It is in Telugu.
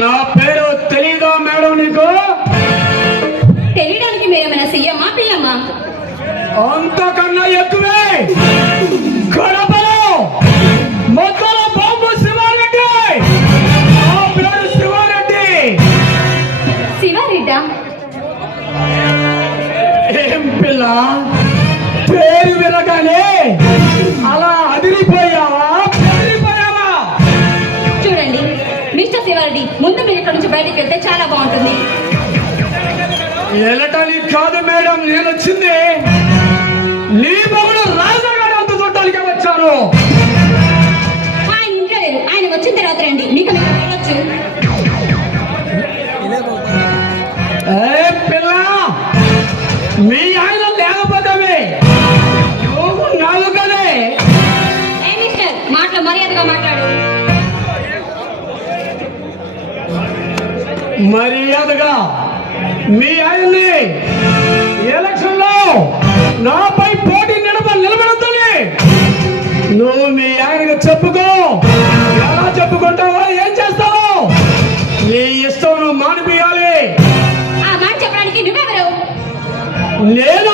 నా పేరు తెలీదా మేడం నీకు? తెలియడానికి మీరేమైనా సీఎమ్మా పిల్లమ్మా? అంతకన్నా ఎక్కువే. కడపలో మొక్కల బాంబు శివారెడ్డి. నా పేరు శివారెడ్డి. శివారెడ్డా? ఏం పిల్ల, పేరు వినగానే అలా అదిరిపోయావా? చూడండి మిస్టర్ శివారెడ్డి, ముందు మీరు ఇక్కడ నుంచి బయటికి వెళ్తే చాలా బాగుంటుంది. వెళ్ళటానికి కాదు మేడం నేను వచ్చింది, నీ మొగుడు రాజగారి అంత చూడటానికి వచ్చాను. ఆయన ఇంట్లో లేరు, ఆయన వచ్చిన తర్వాత రండి, మీకు మీరు వెళ్ళొచ్చు. ఏ పిల్ల, మీ ఆయన లేకపోతే నువ్వు నాలుగు కదే. ఏ మిస్టర్, మాటలు మర్యాదగా మాట్లాడు. మర్యాదగా మీ ఆయన్ని ఎలక్షన్ లో నాపై పోటీ నిలబడద్దని నువ్వు మీ ఆయనకు చెప్పుకో. ఎలా చెప్పుకుంటావో, ఏం చేస్తావో నీ ఇష్టం, నువ్వు మానిపియాలి. ఆ మాట చెప్పడానికి నువ్వెవరు? నేను